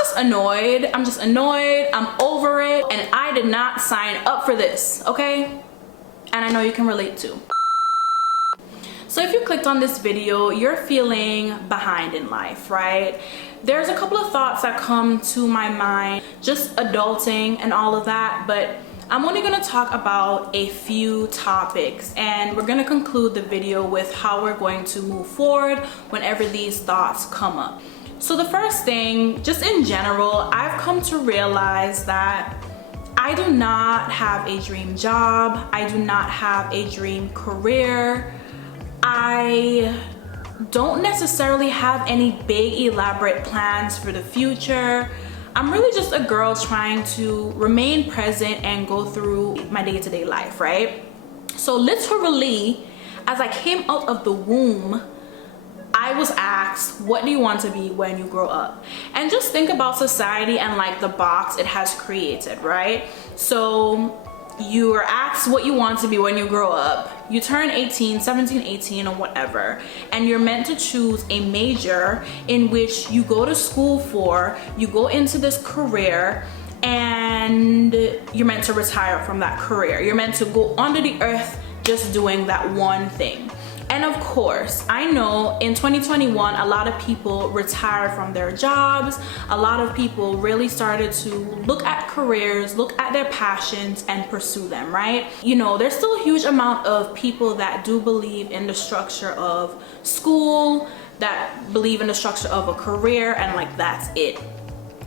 just annoyed. I'm over it, and I did not sign up for this, okay? And I know you can relate too. So if you clicked on this video, you're feeling behind in life, right? There's a couple of thoughts that come to my mind, just adulting and all of that, but I'm only gonna talk about a few topics, and we're gonna conclude the video with how we're going to move forward whenever these thoughts come up. So the first thing, just in general, I've come to realize that I do not have a dream job. I do not have a dream career. I don't necessarily have any big elaborate plans for the future. I'm really just a girl trying to remain present and go through my day-to-day life, right? So literally, as I came out of the womb, I was asked, what do you want to be when you grow up? And just think about society and like the box it has created, right? So you are asked what you want to be when you grow up. You turn 18, 17, 18 or whatever, and you're meant to choose a major in which you go to school for, you go into this career, and you're meant to retire from that career. You're meant to go under the earth just doing that one thing. And of course, I know in 2021, a lot of people retired from their jobs. A lot of people really started to look at careers, look at their passions and pursue them, right? You know, there's still a huge amount of people that do believe in the structure of school, that believe in the structure of a career, and like that's it.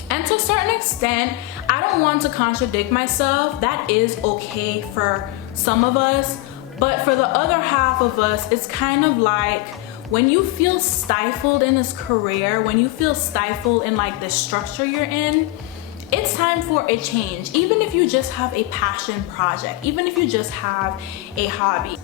And to a certain extent, I don't want to contradict myself. That is okay for some of us. But for the other half of us, it's kind of like when you feel stifled in this career, when you feel stifled in like the structure you're in, it's time for a change. Even if you just have a passion project, even if you just have a hobby.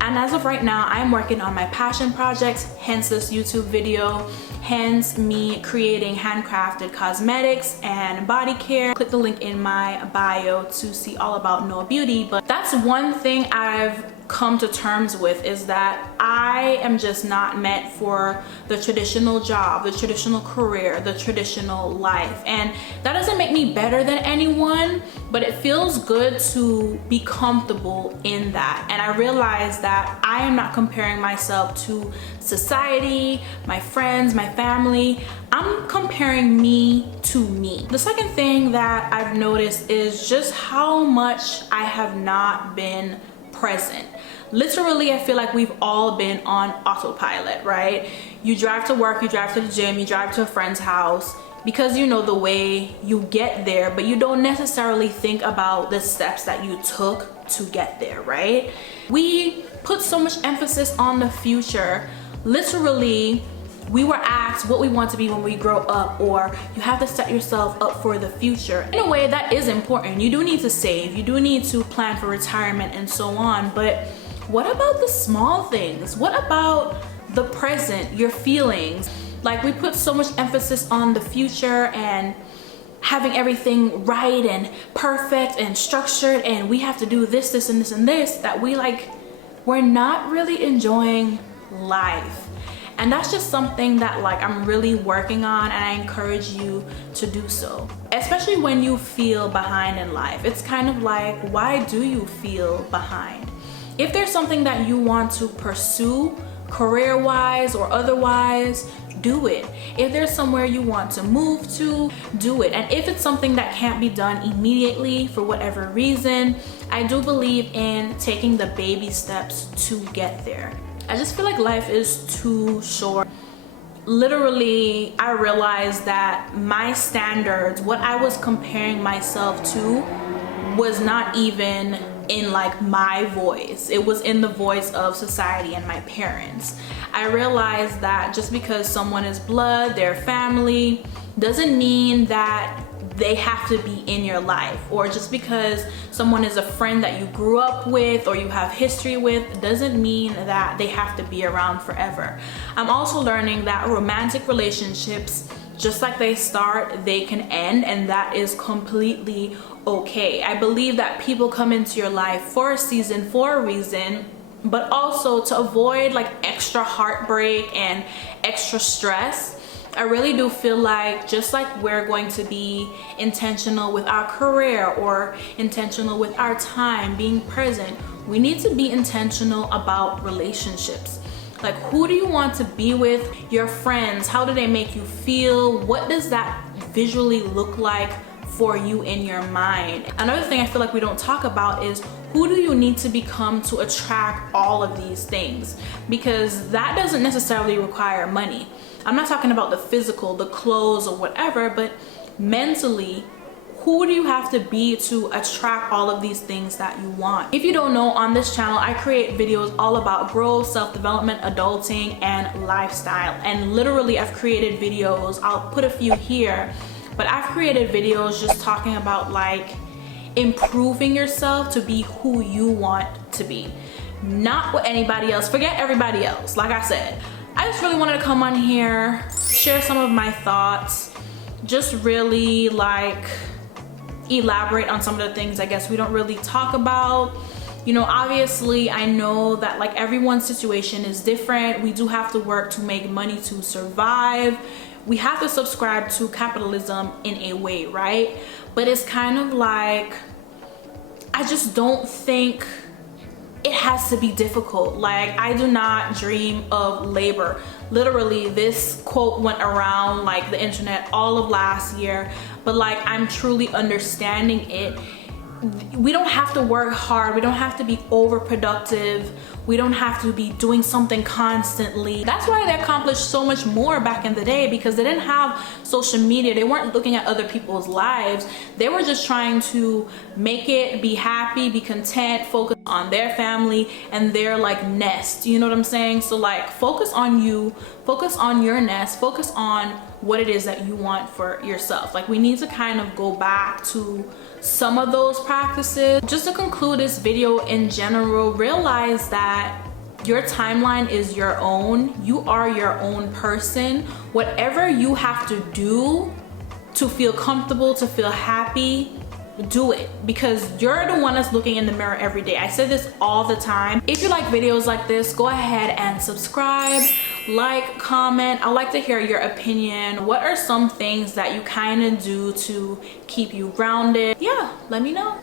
And as of right now, I'm working on my passion projects, hence this YouTube video, hence me creating handcrafted cosmetics and body care. Click the link in my bio to see all about Noah Beauty. But that's one thing I've come to terms with, is that I am just not meant for the traditional job, the traditional career, the traditional life. And that doesn't make me better than anyone, but it feels good to be comfortable in that. And I realize that I am not comparing myself to society, my friends, my family. I'm comparing me to me. The second thing that I've noticed is just how much I have not been present. Literally, I feel like we've all been on autopilot, right? You drive to work, you drive to the gym, you drive to a friend's house because you know the way you get there, but you don't necessarily think about the steps that you took to get there, right? We put so much emphasis on the future. Literally, we were asked what we want to be when we grow up, or you have to set yourself up for the future. In a way, that is important. You do need to save, you do need to plan for retirement and so on, but what about the small things? What about the present, your feelings? Like, we put so much emphasis on the future and having everything right and perfect and structured, and we have to do this, this, and this, and this, that we're not really enjoying life. And that's just something that like I'm really working on, and I encourage you to do so. Especially when you feel behind in life. It's kind of like, why do you feel behind? If there's something that you want to pursue, career-wise or otherwise, do it. If there's somewhere you want to move to, do it. And if it's something that can't be done immediately for whatever reason, I do believe in taking the baby steps to get there. I just feel like life is too short. Literally, I realized that my standards, what I was comparing myself to, was not even in like my voice. It was in the voice of society and my parents. I realized that just because someone is blood, their family, doesn't mean that they have to be in your life. Or just because someone is a friend that you grew up with or you have history with doesn't mean that they have to be around forever. I'm also learning that romantic relationships, just like they start, they can end, and that is completely okay. I believe that people come into your life for a season, for a reason, but also to avoid like extra heartbreak and extra stress. I really do feel like, just like we're going to be intentional with our career or intentional with our time being present, we need to be intentional about relationships. Like, who do you want to be with? Your friends, how do they make you feel? What does that visually look like for you in your mind? Another thing I feel like we don't talk about is, who do you need to become to attract all of these things? Because that doesn't necessarily require money. I'm not talking about the physical, the clothes or whatever, but mentally, who do you have to be to attract all of these things that you want? If you don't know, on this channel, I create videos all about growth, self-development, adulting, and lifestyle. And literally, I've created videos, I'll put a few here, but I've created videos just talking about like improving yourself to be who you want to be, not what anybody else. Forget everybody else. Like I said, I just really wanted to come on here, share some of my thoughts, just really like elaborate on some of the things I guess we don't really talk about. You know, obviously I know that like everyone's situation is different. We do have to work to make money to survive. We have to subscribe to capitalism in a way, right? But it's kind of like, I just don't think it has to be difficult. Like, I do not dream of labor. Literally, this quote went around like the internet all of last year, but like, I'm truly understanding it. We don't have to work hard. We don't have to be overproductive. We don't have to be doing something constantly. That's why they accomplished so much more back in the day, because they didn't have social media. They weren't looking at other people's lives. They were just trying to make it, be happy, be content, focus on their family and their like nest. You know what I'm saying? So like, focus on you, focus on your nest, focus on what it is that you want for yourself. Like, we need to kind of go back to some of those practices. Just to conclude this video in general, realize that your timeline is your own. You are your own person. Whatever you have to do to feel comfortable, to feel happy, do it, because you're the one that's looking in the mirror every day. I say this all the time. If you like videos like this, go ahead and subscribe, like, comment. I'd like to hear your opinion. What are some things that you kind of do to keep you grounded? Yeah, let me know.